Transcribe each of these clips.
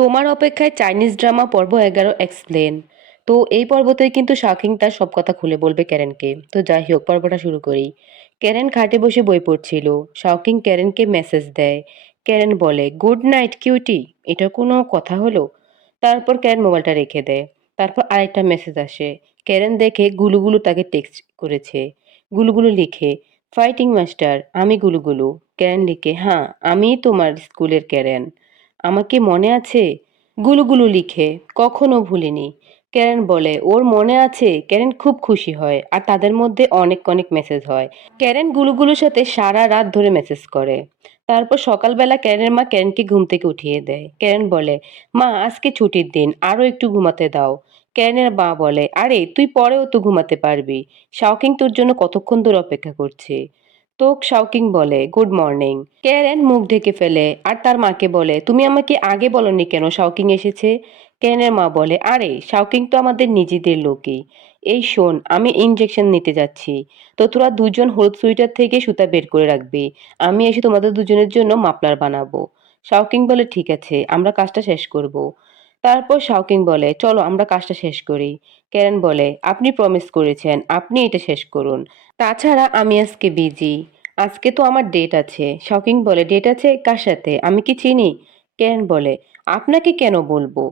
তোমার অপেক্ষায় Chinese drama পর্ব 11 এক্সপ্লেন। তো এই পর্বতেই কিন্তু শাকিং তার সব কথা খুলে বলবে ক্যারেনকে। তো যাই হোক, পর্বটা শুরু করি। ক্যারেন খাটে বসে বই পড়ছিল। শাওকিং ক্যারেনকে মেসেজ দেয়। ক্যারেন বলে, গুড নাইট কিউটি। এটা কোনো কথা হলো? তারপর ক্যারেন মোবাইলটা রেখে দেয়। তারপর আরেকটা মেসেজ আসে। ক্যারেন দেখে গুলুগুলু তাকে টেক্সট করেছে। গুলুগুলু লিখে, ফাইটিং মাস্টার, আমি গুলুগুলু। ক্যারেন লিখে, হ্যাঁ আমি তোমার স্কুলের ক্যারেন, আমাকে মনে আছে? গুলুগুলু লিখে, কখনো ভুলিনি। ক্যারেন বলে, ওর মনে আছে। ক্যারেন খুব খুশি হয় আর তাদের মধ্যে অনেক অনেক মেসেজ হয়। ক্যারেন গুলুগুলুর সাথে সারা রাত ধরে মেসেজ করে। তারপর সকালবেলা ক্যারেনের মা ক্যারেনকে ঘুম থেকে উঠিয়ে দেয়। ক্যারেন বলে, মা আজকে ছুটির দিন, আরো একটু ঘুমাতে দাও। ক্যারেনের মা বলে, আরে তুই পরেও তো ঘুমাতে পারবি, শাওকিং তোর জন্য কতক্ষণ ধরে অপেক্ষা করছে। তো শাওকিং বলে, গুড মর্নিং। ক্যারেন মুখ ঢেকে ফেলে আর তার মাকে বলে, তুমি আমাকে আগে বলনি কেন শাওকিং এসেছে? ক্যারেনের মা বলে, আরে শাওকিং তো আমাদের নিজেদের লোকই। এই শোন, আমি ইনজেকশন নিতে যাচ্ছি, তো তোরা দুজন হলুদ সুইটার থেকে সুতা বের করে রাখবি। আমি এসে তোমাদের দুজনের জন্য মাফলার বানাবো। শাওকিং বলে, ঠিক আছে, আমরা কাজটা শেষ করব। তারপর শাওকিং বলে, চলো আমরা কাজটা শেষ করি। ক্যারেন বলে, আপনি প্রমিস করেছেন, আপনি এটা শেষ করুন। তাছাড়া আমি আজকে বিজি, আজকে তো আমার ডেট আছে। শকিং বলে, ডেট আছে কার সাথে, আমি কি চিনি? ক্যারেন বলে, আপনাকে কেন বলবো?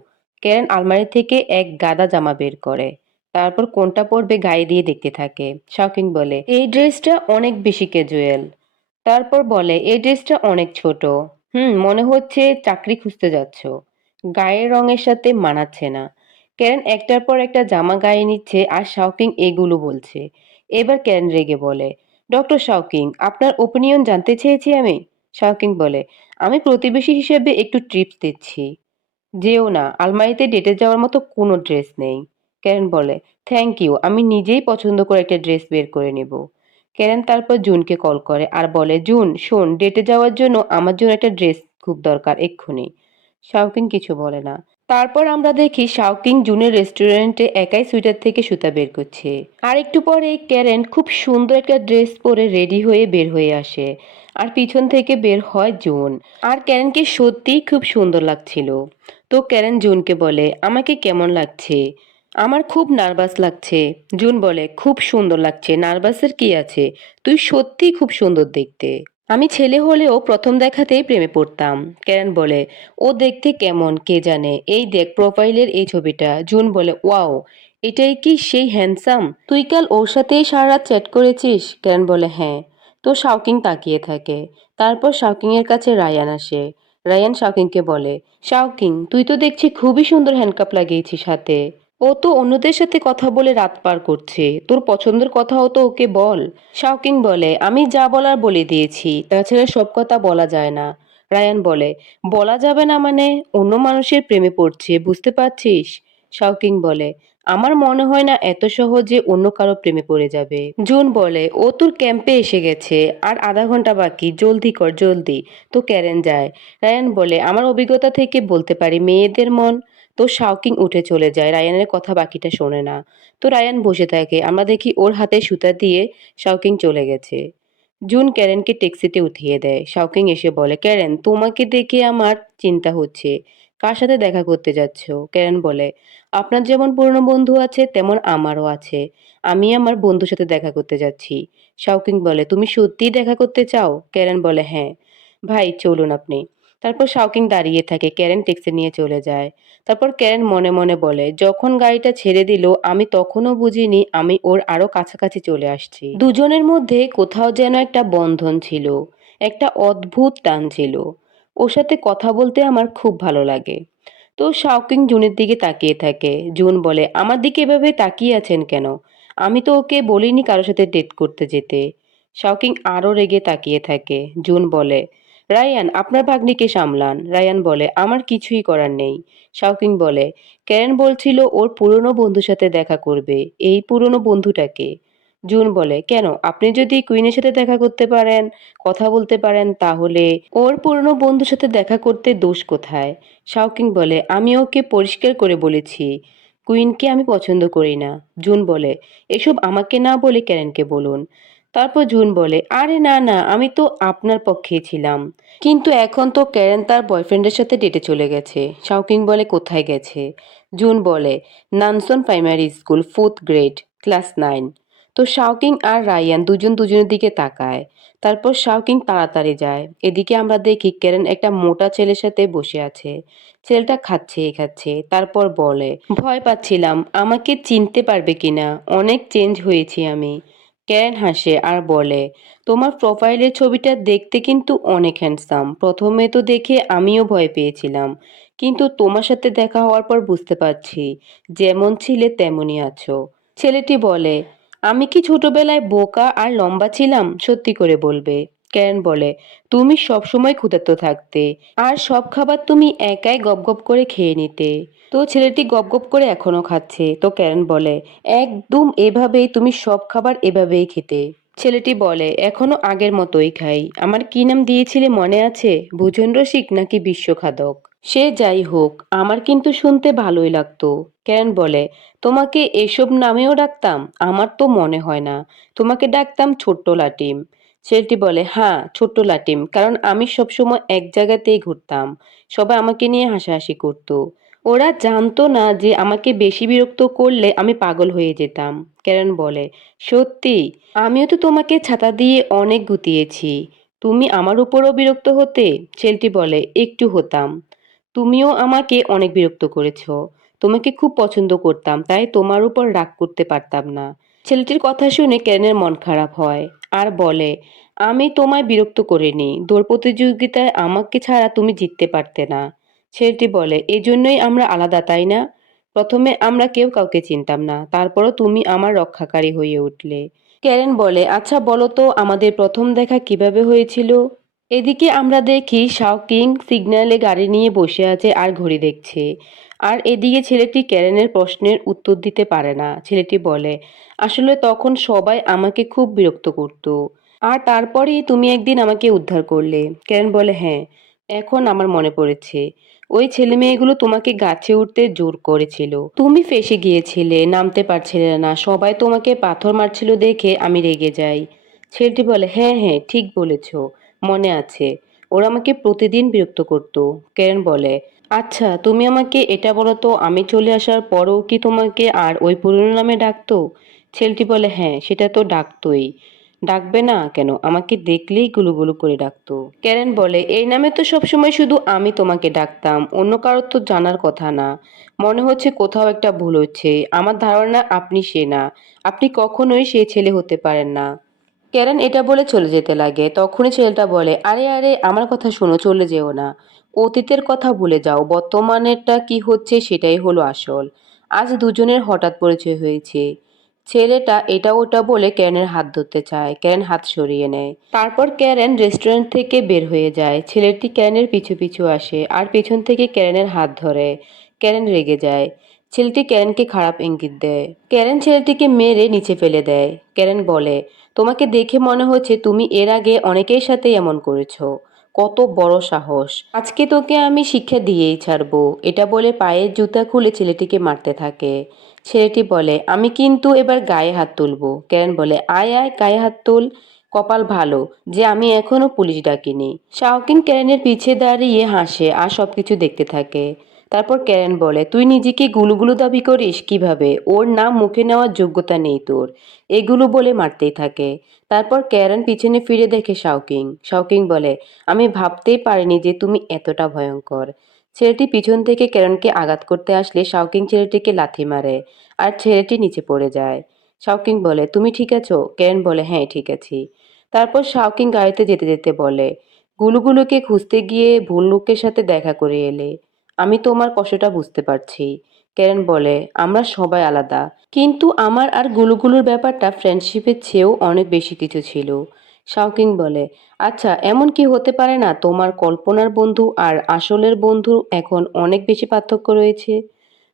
ক্যারেন আলমারি থেকে এক গাদা জামা বের করে। তারপর কোনটা পরবে গায়ে দিয়ে দেখতে থাকে। শকিং বলে, এই ড্রেসটা অনেক বেশি ক্যাজুয়াল। তারপর বলে, এই ড্রেসটা অনেক ছোট। মনে হচ্ছে চাকরি খুঁজতে যাচ্ছ, গায়ের রঙের সাথে মানাচ্ছে না। ক্যারেন একটার পর একটা জামা গায়ে নিচ্ছে আর শাওকিং এগুলো বলছে। এবার ক্যারেন রেগে বলে, ডক্টর শাওকিং, আপনার ওপিনিয়ন জানতে চেয়েছি আমি। শাওকিং বলে, আমি প্রতিবেশী হিসেবে একটু ট্রিপস দিচ্ছি, যেও না, আলমারিতে ডেটে যাওয়ার মতো কোনো ড্রেস নেই। ক্যারেন বলে, থ্যাংক ইউ, আমি নিজেই পছন্দ করে একটা ড্রেস বের করে নেব। ক্যারেন তারপর জুনকে কল করে আর বলে, জুন শোন, ডেটে যাওয়ার জন্য আমার জন্য একটা ড্রেস খুব দরকার এক্ষুনি। শাওকিং কিছু বলে না। তারপর আমরা দেখি শাওকিং জুনের রেস্টুরেন্টে একাই সুইটার থেকে সুতা বের করছে। আর একটু পরে ক্যারেন খুব সুন্দর একটা ড্রেস পরে রেডি হয়ে বের হয়ে আসে। আর পিছন থেকে বের হয় জুন। আর ক্যারেনকে সত্যিই খুব সুন্দর লাগছিল। তো ক্যারেন জুনকে বলে, আমাকে কেমন লাগছে? আমার খুব নার্ভাস লাগছে। জুন বলে, খুব সুন্দর লাগছে, নার্ভাসের কি আছে, তুই সত্যিই খুব সুন্দর দেখতে। আমি ছেলে হলেও প্রথম দেখাতেই প্রেমে পড়তাম। ক্যারেন বলে, ও দেখতে কেমন কে জানে, এই দেখ প্রোফাইলের এই ছবিটা। জুন বলে, ওয়াও, এটাই কি সেই হ্যান্ডসাম? তুই কাল ওর সাথেই সারা রাত চ্যাট করেছিস? ক্যারেন বলে, হ্যাঁ। তো শাওকিং তাকিয়ে থাকে। তারপর শাওকিং এর কাছে রায়ান আসে। রায়ান শাওকিংকে বলে, শাওকিং তুই তো দেখছি খুবই সুন্দর হ্যান্ডকাপ লাগিয়েছিস হাতে। ও তো অন্যদের সাথে কথা বলে রাত পার করছে, তোর পছন্দের কথাও তো ওকে বল। শাওকিং বলে, আমি যা বলার বলে দিয়েছি, তাছাড়া সব কথা বলা যায় না। রায়ান বলে, বলা যাবে না মানে? অন্য মানুষের প্রেমে পড়ছে, বুঝতে পারছিস? শাওকিং বলে, আমার মনে হয় না এত সহজে অন্য কারো প্রেমে পড়ে যাবে। জুন বলে, ও তোর ক্যাম্পে এসে গেছে, আর আধা ঘন্টা বাকি, জলদি কর জলদি। তো ক্যারেন যায়। রায়ান বলে, আমার অভিজ্ঞতা থেকে বলতে পারি মেয়েদের মন। তো শাওকিং উঠে চলে যায়, রায়ানের কথা বাকিটা শোনে না। তো রায়ান বসে থাকে, আমরা দেখি ওর হাতে সুতা দিয়ে শাওকিং চলে গেছে। জুন ক্যারেনকে ট্যাক্সিতে উঠিয়ে দেয়। শাওকিং এসে বলে, ক্যারেন তোমাকে দেখে আমার চিন্তা হচ্ছে, কার সাথে দেখা করতে যাচ্ছ? ক্যারেন বলে, আপনার যেমন পুরনো বন্ধু আছে তেমন আমারও আছে, আমি আমার বন্ধুর সাথে দেখা করতে যাচ্ছি। শাওকিং বলে, তুমি সত্যিই দেখা করতে চাও? ক্যারেন বলে, হ্যাঁ। ভাই চলুন আপনি। তারপর শাওকিং দাঁড়িয়ে থাকে, ক্যারেন ট্যাক্সি নিয়ে চলে যায়। তারপর ক্যারেন মনে মনে বলে, যখন গাড়িটা ছেড়ে দিল আমি তখনও বুঝিনি আমি ওর আরো কাছাকাছি চলে আসছি। দুজনের মধ্যে কোথাও যেন একটা বন্ধন ছিল, একটা অদ্ভুত টান ছিল। ওর সাথে কথা বলতে আমার খুব ভালো লাগে। তো শাওকিং জুনের দিকে তাকিয়ে থাকে। জুন বলে, আমার দিকে এভাবে তাকিয়ে আছেন কেন? আমি তো ওকে বলিনি কারোর সাথে ডেট করতে যেতে। শাওকিং আরো রেগে তাকিয়ে থাকে। জুন বলে, রায়ান আপনার ভাগ্নিকে সামলান। রায়ান বলে, আমার কিছুই করার নেই। শাওকিং বলে, ক্যারেন বলছিল ওর পুরনো বন্ধুর সাথে দেখা করবে, এই পুরনো বন্ধুটাকে। জুন বলে, কেন, আপনি যদি কুইনের সাথে দেখা করতে পারেন, কথা বলতে পারেন, তাহলে ওর পুরনো বন্ধুর সাথে দেখা করতে দোষ কোথায়? শাওকিং বলে, আমি ওকে পরিষ্কার করে বলেছি কুইনকে আমি পছন্দ করি না। জুন বলে, এসব আমাকে না বলে ক্যারেনকে বলুন। তারপর জুন বলে, আরে না না, আমি তো আপনার পক্ষেই ছিলাম, কিন্তু এখন তো ক্যারেন তার বয়ফ্রেন্ডের সাথে ডেটে চলে গেছে। শাওকিং বলে, কোথায় গেছে? জুন বলে, Nansen primary school, 4th grade, class 9। তো শাওকিং আর রায়ান দুজন দুজনের দিকে তাকায়। তারপর শাওকিং তাড়াতাড়ি যায়। এদিকে আমরা দেখি ক্যারেন একটা মোটা ছেলের সাথে বসে আছে। ছেলেটা খাচ্ছে খাচ্ছে, তারপর বলে, ভয় পাচ্ছিলাম আমাকে চিনতে পারবে কিনা, অনেক চেঞ্জ হয়েছি আমি। ক্যারেন হাসে আর বলে, তোমার প্রোফাইলের ছবিটা দেখতে কিন্তু অনেক হ্যান্ডসাম। প্রথমে তো দেখে আমিও ভয় পেয়েছিলাম, কিন্তু তোমার সাথে দেখা হওয়ার পর বুঝতে পারছি যেমন ছিলে তেমনই আছো। ছেলেটি বলে, আমি কি ছোটবেলায় বোকা আর লম্বা ছিলাম? সত্যি করে বলবে। ক্যারেন বলে, তুমি সবসময় ক্ষুধার্ত থাকতে, আর সব খাবার তুমি একাই গপ গপ করে খেয়ে নিতে। তো ছেলেটি গপ গপ করে এখনো খাচ্ছে। তো ক্যারেন বলে, একদম এভাবেই তুমি সব খাবার এভাবেই খেতে। ছেলেটি বলে, এখনো আগের মতোই খাই। আমার কি নাম দিয়েছিলে মনে আছে? ভোজন রসিক নাকি বিশ্বখাদক? সে যাই হোক, আমার কিন্তু শুনতে ভালোই লাগতো। ক্যারেন বলে, তোমাকে এসব নামেও ডাকতাম? আমার তো মনে হয় না। তোমাকে ডাকতাম ছোট্ট লাটিম। ছেলেটি বলে, হ্যাঁ ছোট্ট লাটিম, কারণ আমি সবসময় এক জায়গাতেই ঘুরতাম। সবাই আমাকে নিয়ে হাসাহাসি করতো। ওরা জানতো না যে আমাকে বেশি বিরক্ত করলে আমি পাগল হয়ে যেতাম। ক্যারেন বলে, সত্যি? আমিও তো তোমাকে ছাতা দিয়ে অনেক গুতিয়েছি। তুমি আমার উপরও বিরক্ত হতে? ছেলেটি বলে, একটু হতাম। তুমিও আমাকে অনেক বিরক্ত করেছো। তোমাকে খুব পছন্দ করতাম, তাই তোমার উপর রাগ করতে পারতাম না। ছেলেটির কথা শুনে ক্যারেনের মন খারাপ হয় আর বলে, আমি তোমায় বিরক্ত করিনি। দৌড় প্রতিযোগিতায় আমাকে ছাড়া তুমি জিততে পারতে না। ছেলেটি বলে, এজন্যই আমরা আলাদা, তাই না? প্রথমে আমরা কেউ কাউকে চিনতাম না, তারপরও তুমি আমার রক্ষাকারী হয়ে উঠলে। ক্যারেন বলে, আচ্ছা বলো তো আমাদের প্রথম দেখা কিভাবে হয়েছিল? এদিকে আমরা দেখি শাওকিং সিগন্যালে গাড়ি নিয়ে বসে আছে আর ঘড়ি দেখছে। আর এদিকে ছেলেটি ক্যারেনের প্রশ্নের উত্তর দিতে পারে না। ছেলেটি বলে, আসলে তখন সবাই আমাকে খুব বিরক্ত করত, আর তারপরেই তুমি একদিন আমাকে উদ্ধার করলে। ক্যারেন বলে, হ্যাঁ এখন আমার মনে পড়েছে। ওই ছেলে মেয়েগুলো তোমাকে গাছে উঠতে জোর করেছিল, তুমি ফেঁসে গিয়েছিলে, নামতে পারছিলে না, সবাই তোমাকে পাথর মারছিল দেখে আমি রেগে যাই। ছেলেটি বলে, হ্যাঁ হ্যাঁ ঠিক বলেছ, মনে আছে। ওরা আমাকে প্রতিদিন বিরক্ত করত। ক্যারেন বলে, আচ্ছা তুমি আমাকে এটা বলো তো, আমি চলে আসার পরও কি তোমাকে আর ওই পুরনো নামে ডাকতো? ছেলেটি বলে, হ্যাঁ সেটা তো ডাকতোই। ডাকবে না কেন? আমাকে দেখলেই গুলুগুলু করে ডাকতো। ক্যারেন বলে, এই নামে তো সবসময় শুধু আমি তোমাকে ডাকতাম, অন্য কারোর তো জানার কথা না। মনে হচ্ছে কোথাও একটা ভুল হচ্ছে। আমার ধারণা আপনি সে না। আপনি কখনোই সেই ছেলে হতে পারেন না। ক্যারেন এটা বলে চলে যেতে লাগে। তখনই ছেলেটা বলে, আরে আরে আমার কথা শোনো, চলে যেও না। অতীতের কথা ভুলে যাও, বর্তমানেরটা কি হচ্ছে সেটাই হলো আসল। আজ দুজনের হঠাৎ পরিচয় হয়েছে। ছেলেটা এটা ওটা বলে ক্যারেনের হাত ধরতে চায়। ক্যারেন হাত সরিয়ে নেয়। তারপর ক্যারেন রেস্টুরেন্ট থেকে বের হয়ে যায়। ছেলেটি ক্যারেনের পিছু পিছু আসে আর পেছন থেকে ক্যারেনের হাত ধরে। ক্যারেন রেগে যায়। ছেলেটি ক্যারেনকে খারাপ ইঙ্গিত দেয়। ক্যারেন ছেলেটিকে মেরে নিচে ফেলে দেয়। ক্যারেন বলে, তোমাকে দেখে মনে হচ্ছে তুমি এর আগে অনেকের সাথে এমন করেছো। কত বড় সাহস! আজকে তোকে আমি শিক্ষা দিয়েই ছাড়বো। এটা বলে পায়ের জুতা খুলে ছেলেটিকে মারতে থাকে। ছেলেটি বলে, আমি কিন্তু এবার গায়ে হাত তুলবো। ক্যারেন বলে, আয় আয় গায়ে হাত তুল। কপাল ভালো যে আমি এখনো পুলিশ ডাকিনি। শাওকিন ক্যারেনের পিছে দাঁড়িয়ে হাসে আর সবকিছু দেখতে থাকে। তারপর ক্যারেন বলে, তুই নিজেকে গুলুগুলু দাবি করিস কিভাবে? ওর নাম মুখে নেওয়ার যোগ্যতা নেই তোর। এগুলো বলে মারতেই থাকে। তারপর ক্যারেন পিছনে ফিরে দেখে শাওকিং। শাওকিং বলে, আমি ভাবতেই পারিনি যে তুমি এতটা ভয়ঙ্কর। ছেলেটি পিছন থেকে ক্যারেনকে আঘাত করতে আসলে শাওকিং ছেলেটিকে লাথি মারে আর ছেলেটি নিচে পড়ে যায়। শাওকিং বলে, তুমি ঠিক আছো? ক্যারেন বলে, হ্যাঁ ঠিক আছি। তারপর শাওকিং গাড়িতে যেতে যেতে বলে, গুলুগুলুকে খুঁজতে গিয়ে ভুল লোকের সাথে দেখা করে এলে। আমি তোমার কষ্টটা বুঝতে পারছি। ক্যারেন বলে, আমরা সবাই আলাদা, কিন্তু আমার আর গুলুগুলুর ব্যাপারটা ফ্রেন্ডশিপের চেয়েও অনেক বেশি কিছু ছিল। শাওকিং বলে, আচ্ছা এমন কি হতে পারে না তোমার কল্পনার বন্ধু আর আসলের বন্ধু এখন অনেক বেশি পার্থক্য রয়েছে?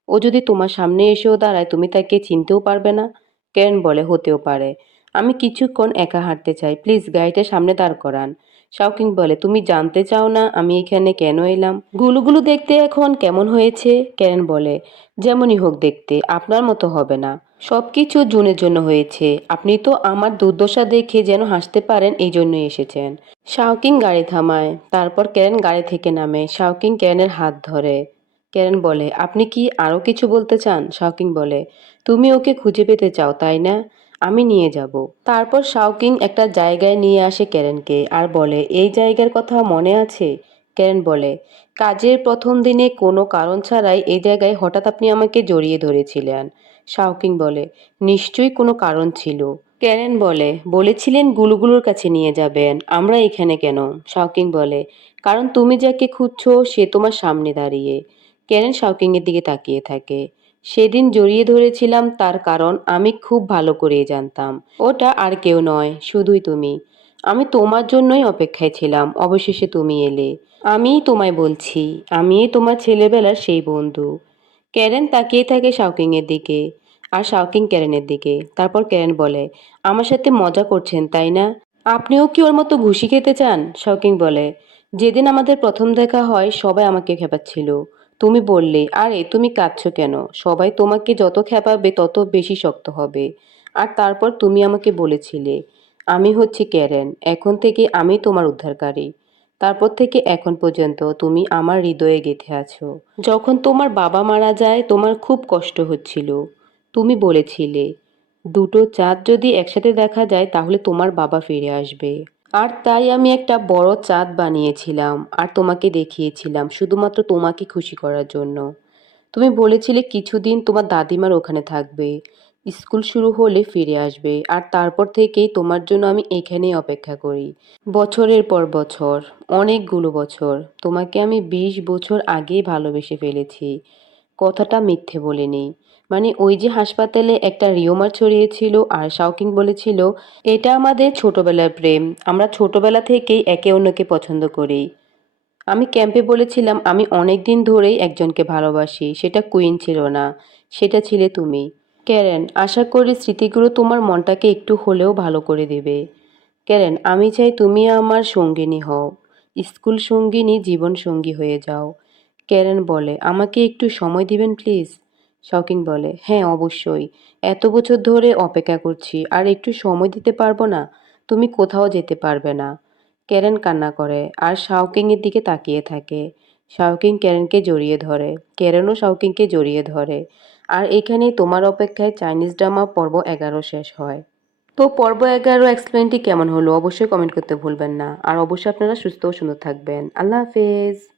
ও যদি তোমার সামনে এসেও দাঁড়ায় তুমি তাকে চিনতেও পারবে না। ক্যারেন বলে, হতেও পারে। আমি কিছুক্ষণ একা হাঁটতে চাই, প্লিজ গাড়িটা সামনে দাঁড় করান। শাওকিং বলে, তুমি জানতে চাও না আমি এখানে কেন এলাম? গুলুগুলু দেখতে এখন কেমন হয়েছে? ক্যারেন বলে, যেমনই হোক দেখতে, আপনার মতো হবে না। সবকিছু জুনের জন্য হয়েছে। আপনি তো আমার দুর্দশা দেখে যেন হাসতে পারেন এই জন্যই এসেছেন। শাওকিং গাড়ি থামায়। তারপর ক্যারেন গাড়ি থেকে নামে। শাওকিং ক্যারেনের হাত ধরে। ক্যারেন বলে, আপনি কি আরো কিছু বলতে চান? শাওকিং বলে, তুমি ওকে খুঁজে পেতে চাও তাই না? আমি নিয়ে যাব। তারপর শাওকিং একটা জায়গায় নিয়ে আসে ক্যারেনকে আর বলে, এই জায়গার কথা মনে আছে? ক্যারেন বলে, কাজের প্রথম দিনে কোনো কারণ ছাড়াই এই জায়গায় হঠাৎ আপনি আমাকে জড়িয়ে ধরেছিলেন। শাওকিং বলে, নিশ্চয়ই কোনো কারণ ছিল। ক্যারেন বলে, বলেছিলেন গুলুগুলুর কাছে নিয়ে যাবেন, আমরা এখানে কেন? শাওকিং বলে, কারণ তুমি যাকে খুঁজছো সে তোমার সামনে দাঁড়িয়ে। ক্যারেন শাওকিং এর দিকে তাকিয়ে থাকে। সেদিন জড়িয়ে ধরেছিলাম তার কারণ আমি খুব ভালো করেই জানতাম ওটা আর কেউ নয়, শুধুই তুমি। আমি তোমার জন্যই অপেক্ষায় ছিলাম, অবশেষে তুমি এলে। আমিই তোমায় বলছি, আমিই তোমার ছেলেবেলার সেই বন্ধু। ক্যারেন তাকিয়ে থাকে শাওকিং এর দিকে আর শাওকিং ক্যারেনের দিকে। তারপর ক্যারেন বলে, আমার সাথে মজা করছেন তাই না? আপনিও কি ওর মতো ঘুষি খেতে চান? শাওকিং বলে, যেদিন আমাদের প্রথম দেখা হয় সবাই আমাকে খেপাচ্ছিল। তুমি বললে, আরে তুমি কাঁদছো কেন? সবাই তোমাকে যত খেপাবে তত বেশি শক্ত হবে। আর তারপর তুমি আমাকে বলেছিলে, আমি হচ্ছি ক্যারেন, এখন থেকে আমি তোমার উদ্ধারকারী। তারপর থেকে এখন পর্যন্ত তুমি আমার হৃদয়ে গেঁথে আছো। যখন তোমার বাবা মারা যায় তোমার খুব কষ্ট হচ্ছিল। তুমি বলেছিলে, দুটো চাঁদ যদি একসাথে দেখা যায় তাহলে তোমার বাবা ফিরে আসবে। আর তাই আমি একটা বড় চাঁদ বানিয়েছিলাম আর তোমাকে দেখিয়েছিলাম শুধুমাত্র তোমাকে খুশি করার জন্য। তুমি বলেছিলে কিছুদিন তোমার দাদিমার ওখানে থাকবে, স্কুল শুরু হলে ফিরে আসবে, আর তারপর থেকেই তোমার জন্য আমি এখানেই অপেক্ষা করি। বছরের পর বছর, অনেকগুলো বছর। তোমাকে আমি 20 বছর আগেই ভালোবেসে ফেলেছি। কথাটা মিথ্যে বলিনি। মানে ওই যে হাসপাতালে একটা রিউমার ছড়িয়েছিল আর শাওকিং বলেছিল, এটা আমাদের ছোটবেলার প্রেম, আমরা ছোটবেলা থেকেই একে অন্যকে পছন্দ করি। আমি ক্যাম্পে বলেছিলাম আমি অনেক দিন ধরেই একজনকে ভালোবাসি, সেটা কুইন ছিল না, সেটা ছিলে তুমি। ক্যারেন, আশা করি স্মৃতিগুলো তোমার মনটাকে একটু হলেও ভালো করে দেবে। ক্যারেন, আমি চাই তুমি আমার সঙ্গিনী হও, স্কুল সঙ্গিনী জীবন সঙ্গী হয়ে যাও। ক্যারেন বলে, আমাকে একটু সময় দিবেন প্লিজ? শকিং বলে, হ্যাঁ অবশ্যই, এত বছর ধরে অপেক্ষা করছি, আর একটু সময় দিতে পারবো না? তুমি কোথাও যেতে পারবে না। ক্যারেন কান্না করে আর শাওকিংয়ের দিকে তাকিয়ে থাকে। শাওকিং ক্যারেনকে জড়িয়ে ধরে, ক্যারেনও শাওকিংকে জড়িয়ে ধরে। আর এখানেই তোমার অপেক্ষায় চাইনিজ ড্রামা পর্ব 11 শেষ হয়। তো পর্ব 11 এক্সপ্লেনটি কেমন হলো অবশ্যই কমেন্ট করতে ভুলবেন না। আর অবশ্যই আপনারা সুস্থ ও সুন্দর থাকবেন। আল্লাহ হাফেজ।